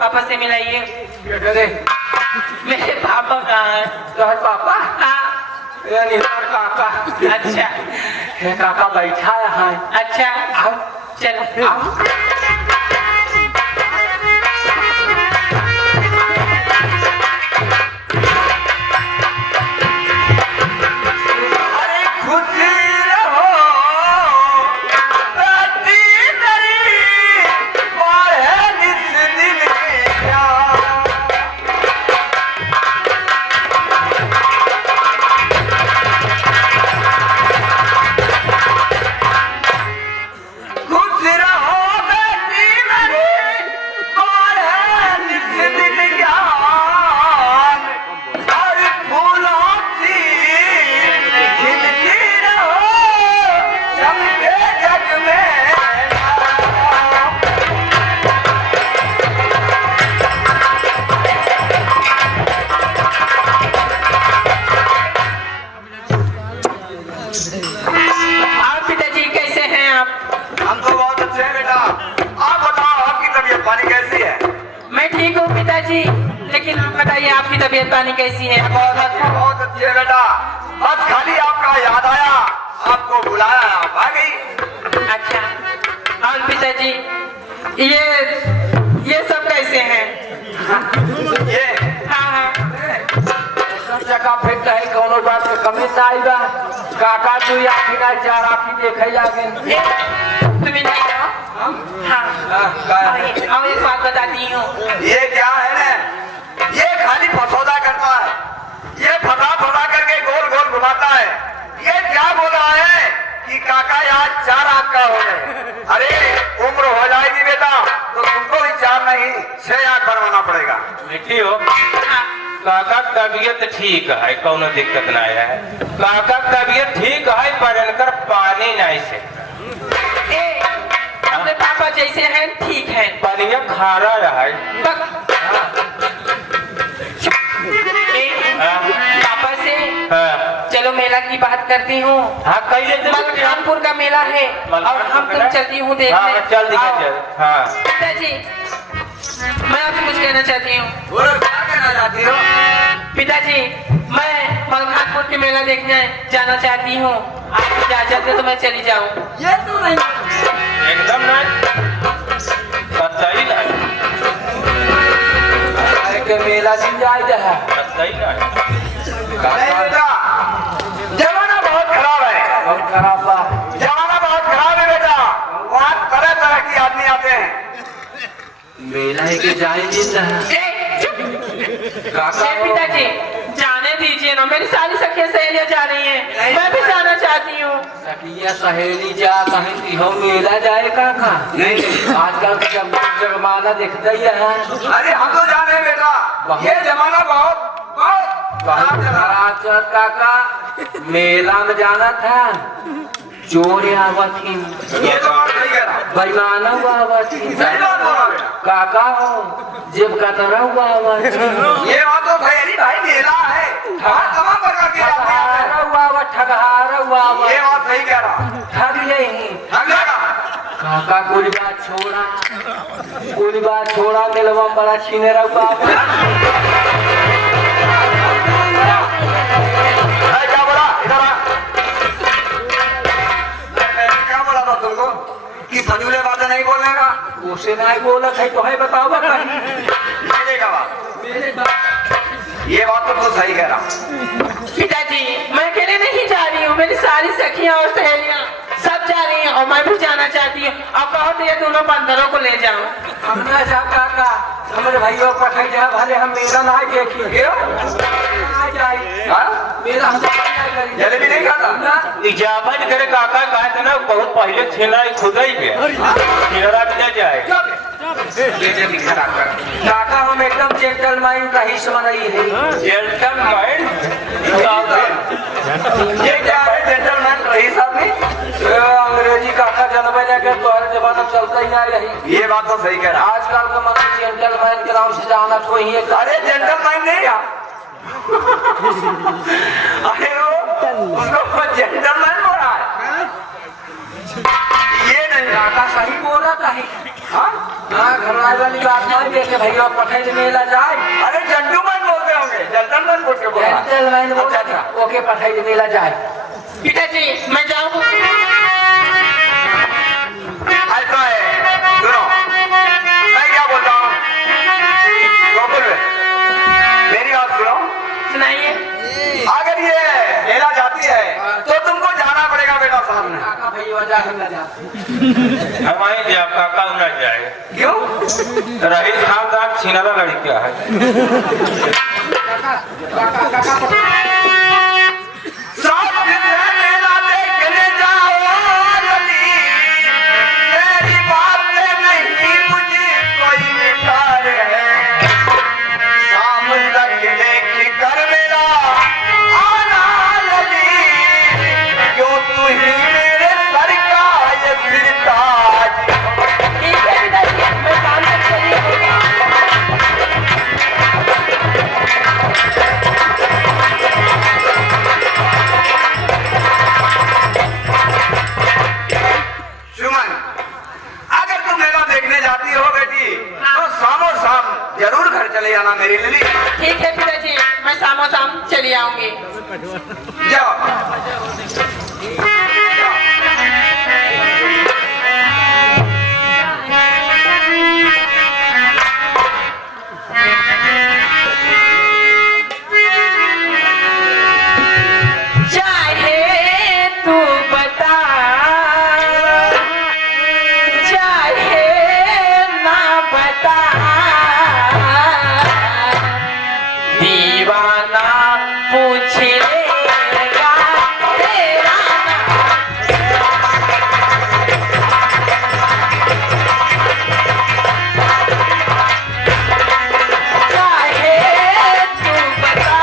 पापा से मिलाइए। करे मेरे पापा कहाँ है? तोहर पापा हाँ। यानी हमार काका। अच्छा हे काका बैठा है। अच्छा आओ चलो आओ। अरे खुशी रहो राती तेरी बाहे निस दिन क्या खुश रहो बेटी मेरी बाहे निस दिन ज्ञान और फूलों सी खिलती रहो सबके जग में। आप पिताजी कैसे हैं आप? हम तो बहुत अच्छे हैं बेटा। आप बताओ आपकी तबीयत पानी कैसी है? मैं ठीक हूँ पिताजी, लेकिन आप बताइए आपकी तबीयत पानी कैसी है? बहुत अच्छी है बेटा। बस खाली आपका याद आया, आपको बुलाया, आप आ गई। अच्छा और पिताजी ये सब कैसे हैं? ये हाँ हाँ जगह फिट है कोनो बात के कमी ना आईबा। काका तू आखी ना चार आखी देखे जागे। तुम्हें नहीं कहा? हाँ और एक बात बताती हूँ। ये क्या है ना, ये खाली फसौदा करता है, ये फसा फसा करके गोल गोल घुमाता है। ये क्या बोला है कि काका आज 4 आंख का हो गए। अरे उम्र हो जाएगी बेटा तो तुमको भी 4 नहीं 6 आंख बनवाना पड़ेगा। मिट्टी हो हाँ काका तबीयत ठीक है, कोनो दिक्कत ना है। काका तबीयत ठीक है पर इनकर पानी नहीं से ए, अपने पापा जैसे हैं ठीक है। पानिया खारा रहे। पापा से हाँ चलो मेला की बात करती हूँ। हाँ कैसे मलकानपुर का मेला है और हम तुम चलती हूँ देखने। हाँ चल दिखा चल। हाँ पिताजी मैं आपसे कुछ कहना चाहती हूँ। बोलो क्या कहना चाहती हो? पिताजी मैं मलकानपुर के मेला देखने जाना चाहती हूँ। आप इजाजत दे तो मैं चली जाऊँ। ये तू नहीं एकदम नहीं बताई नहीं के मेला दिन जाए है। बताई नहीं नहीं बेटा, जमाना बहुत खराब है। बहुत खराब बा। जमाना बहुत खराब है बेटा। वहाँ तरह तरह की आदमी आते हैं। मेला है के जाए दिन है। काका पिताजी जाने दीजिए ना, मेरी सारी सखियां सहेलियां जा रही हैं, मैं भी जाना चाहती हूँ। सखिया सहेली जा कहीं हो मेला जाए काका। नहीं आजकल का जमाना देखते ही है। अरे हम तो जाने हैं बेटा, ये जमाना बहुत बहुत खराब जमाना। काका मेला में जाना था चोर आवत थी, ये तो बात सही कह रहा। बेईमान आवत थी। सही बात बोला बेटा। काका हो जेब कतरा हुआ आवत थी। ये बात तो सही भाई, मेला है हर तमाम प्रकार के आदमी आते हैं। ठगहारा हुआ आवत, ठगहारा हुआ आवत। ये बात सही कह रहा। ठग यही ठग लगा। काका कोई बात छोड़ा, कोई बात छोड़ा मेलवा बड़ा छीने रहा। क्या बोला? इधर आ। मैंने क्या बोला था तुमको कि फजूले बातें नहीं बोलने का? उसे नहीं बोला था तो है बताओ कहीं मेरे का बात, ये बात तो तू सही कह रहा। पिताजी मैं अकेले नहीं जा रही हूँ, मेरी सारी सखियां और सहेलियां सब जा रही हैं और मैं भी जाना चाहती हूँ। अब कहो तो ये दोनों बंदरों को ले जाऊं। हमने जा काका हमारे भाइयों को पठाई जा भले हम मेला ना देखी मेरा हम जलेबी नहीं खाता? इजाफत करे काका कहा था ना बहुत पहले छेना खुद ही पे छेना भी ना जाए। काका हम एकदम जेंटलमैन रईस मनई है। जेंटलमैन ये क्या है जेंटलमैन रईस आदमी? अंग्रेजी काका जनबे के तोहर जमाना चलता ही नहीं रही। ये बात तो सही कह रहा। आजकल का मतलब जेंटलमैन के नाम से जाना तो ही है। अरे जेंटलमैन नहीं है। अरे उसको जेंटलमैन बोल रहा है। ये नहीं काका सही बोल रहा था। हाँ? हाँ घरवाली वाली बात नहीं देखे भैया पठे से मेला जाए। अरे जंटलमैन बोलते होंगे, जंटलमैन बोल के बोला। जेंटलमैन बोल अच्छा। ओके पठे से मेला जाए। पिताजी मैं जाऊँ? ऐसा है, सुनो मैं क्या बोलता हूँ, गोकुल मेरी बात सुनो। सुनाइए। अगर ये मेला जाती है तो तुमको जाना पड़ेगा बेटा सामने। काका भैया जा कर जा। हमारे जा काका न जाए। क्यों? रही खानदान छीनाला लड़किया है। सब मेला देखने जाओ रवि, तेरी बात में नहीं मुझे कोई निखार है। शाम तक देख कर मेरा आना रवि, क्यों तू ही मेरे सर का ये सिर ताज। ठीक है पिताजी मैं शाम तक चली आऊंगी। सुमन, अगर तुम मेला देखने जाती हो बेटी तो शामों शाम जरूर घर चले आना मेरी लिली। ठीक है पिताजी मैं शामों शाम चली आऊंगी। जाओ। चाहे तू बता, चाहे ना बता, दीवाना पूछ लेगा तेरा चाहे तू बता,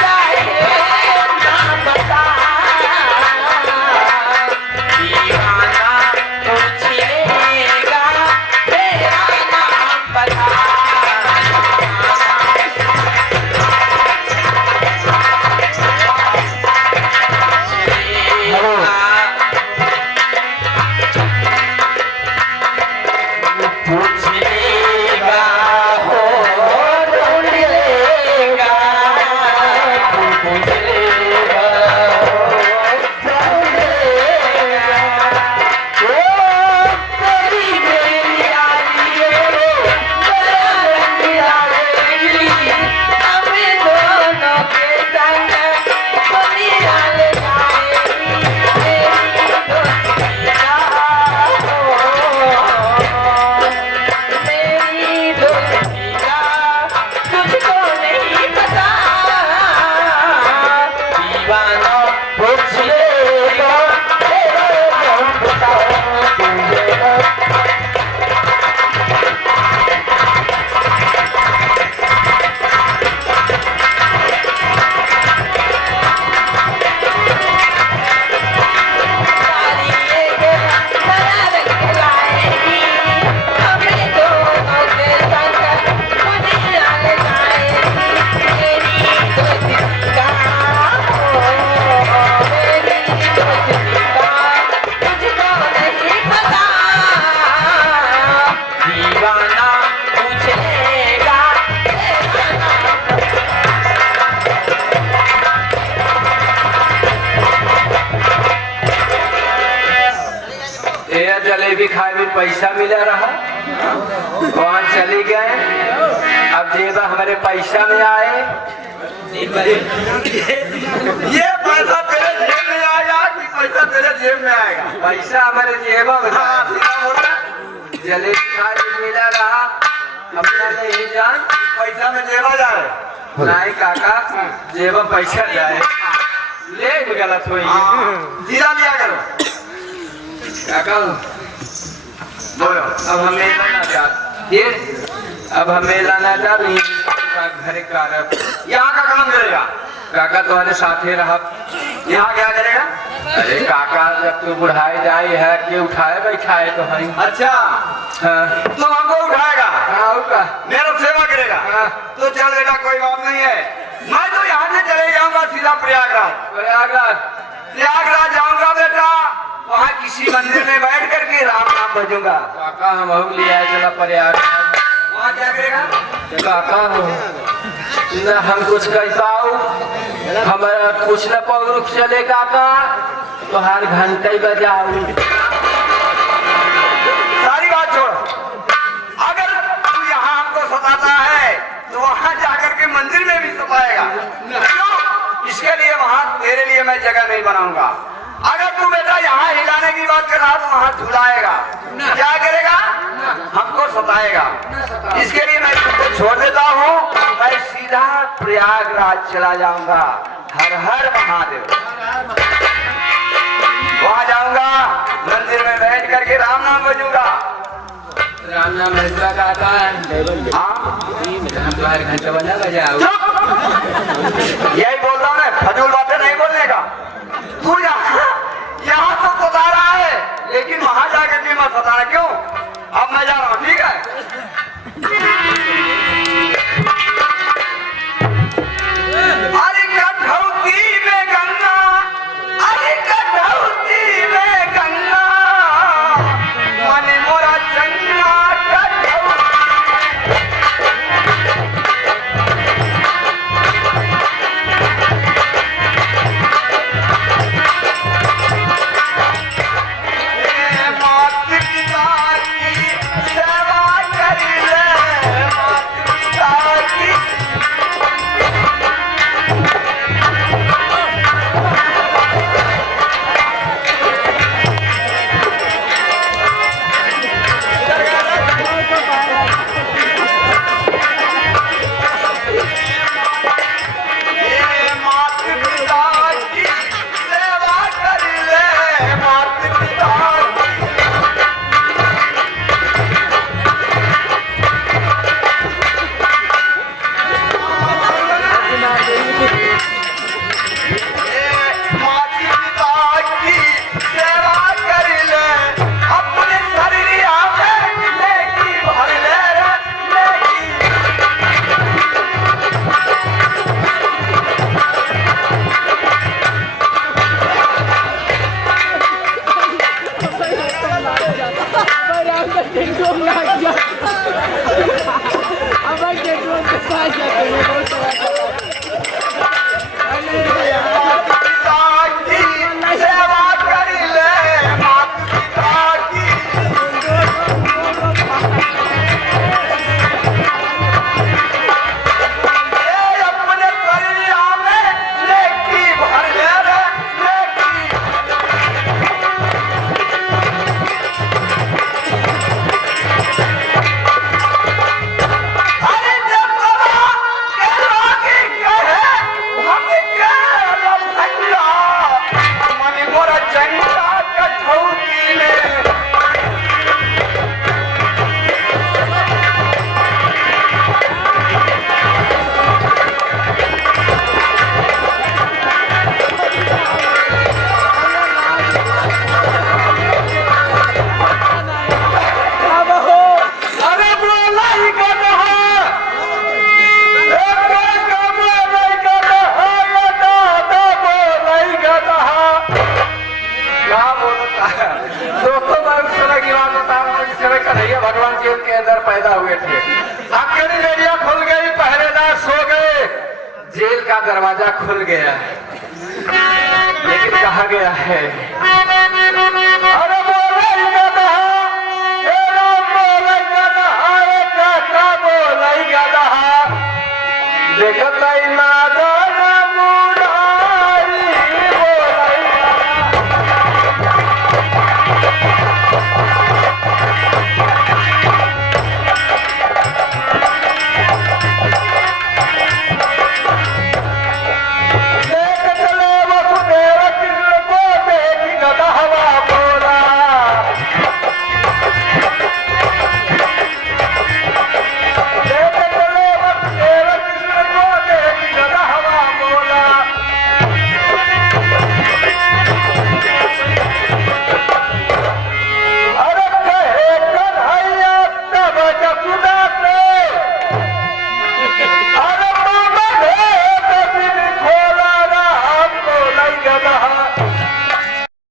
चाहे ना बता, दीवाना पूछ लेगा तेरा नाम बता। पूछ लेगा हो ढूंढ लेगा, पूछ लेगा हो ढूंढ लेगा, ओ तेरी मेरी यारी रे बड़ा रंग लाएगी, हम दोनों के संग दुनिया ले जाएगी, मेरी दोस्ती का मेरी दोस्ती का तुझको नहीं पता, दीवाना पूछ लेगा तेरे नाम बता। दीवाना पूछ लेगा तेरा नाम। ये जलेबी खाए भी पैसा मिला रहा, वहाँ चली गए। अब जेबा हमारे पैसा में आए। ये पैसा तेरे जेब में आएगा कि पैसा तेरे जेब में आएगा? पैसा हमारे जेबा में हाँ, सीधा बोला। जलेबी खाए भी मिला रहा, अपना नहीं जान पैसा में जेबा जाए। नहीं काका जेबा पैसा जाए ले भी गलत हुई। सीधा लिया करो। काका बोलो। अब हमें लाना चाहते, अब हमें लाना चाहते घर का यहाँ का काम करेगा। काका तुम्हारे साथे रहा। यहाँ क्या करेगा? अरे काका जब तू बुढ़ाई जाई है कि उठाए बैठाए तो है। अच्छा, हाँ तो हमको उठाएगा, हाँ का मेरा सेवा करेगा। हाँ। तो चल बेटा कोई बात नहीं है, मैं तो यहाँ से चले जाऊंगा सीधा प्रयागराज। प्रयागराज प्रयागराज जाऊंगा बेटा, वहाँ की इसी मंदिर में बैठ करके राम नाम भजूंगा। काका हम लिया चला प्रयागराज। वहाँ क्या करेगा? काका न हम कुछ कर पाऊ, हमारा कुछ न पाऊ, रुक चले काका तो हर घंटे ही बजाऊ। सारी बात छोड़, अगर तू यहाँ हमको सताता है तो वहाँ जाकर के मंदिर में भी सताएगा। क्यों? इसके लिए वहाँ तेरे लिए मैं जगह नहीं बनाऊंगा। अगर तू बेटा यहाँ हिलाने की बात कर रहा तो वहाँ झुलाएगा। क्या करेगा? हमको सताएगा। इसके लिए मैं तुमको छोड़ देता हूँ, मैं सीधा प्रयागराज चला जाऊंगा। हर हर महादेव। वहाँ जाऊंगा, मंदिर में बैठ करके राम नाम बजूंगा। राम नाम भजवा काका। हाँ, हम तो हर घंटे बना बजाऊ। यही बोल रहा हूँ मैं, फजूल बातें नहीं बोलने का। तू यहाँ तो सता रहा है, लेकिन वहां जाकर के मत सताना। क्यों? अब मैं जा रहा हूँ, ठीक है? अरे कठौती में गंगा, अरे कठौती में गंगा, मन मोरा चंगा भगवान जेल के अंदर पैदा हुए थे। अकेली रेडिया खुल गई, पहरेदार सो गए, जेल का दरवाजा खुल गया। लेकिन कहा गया है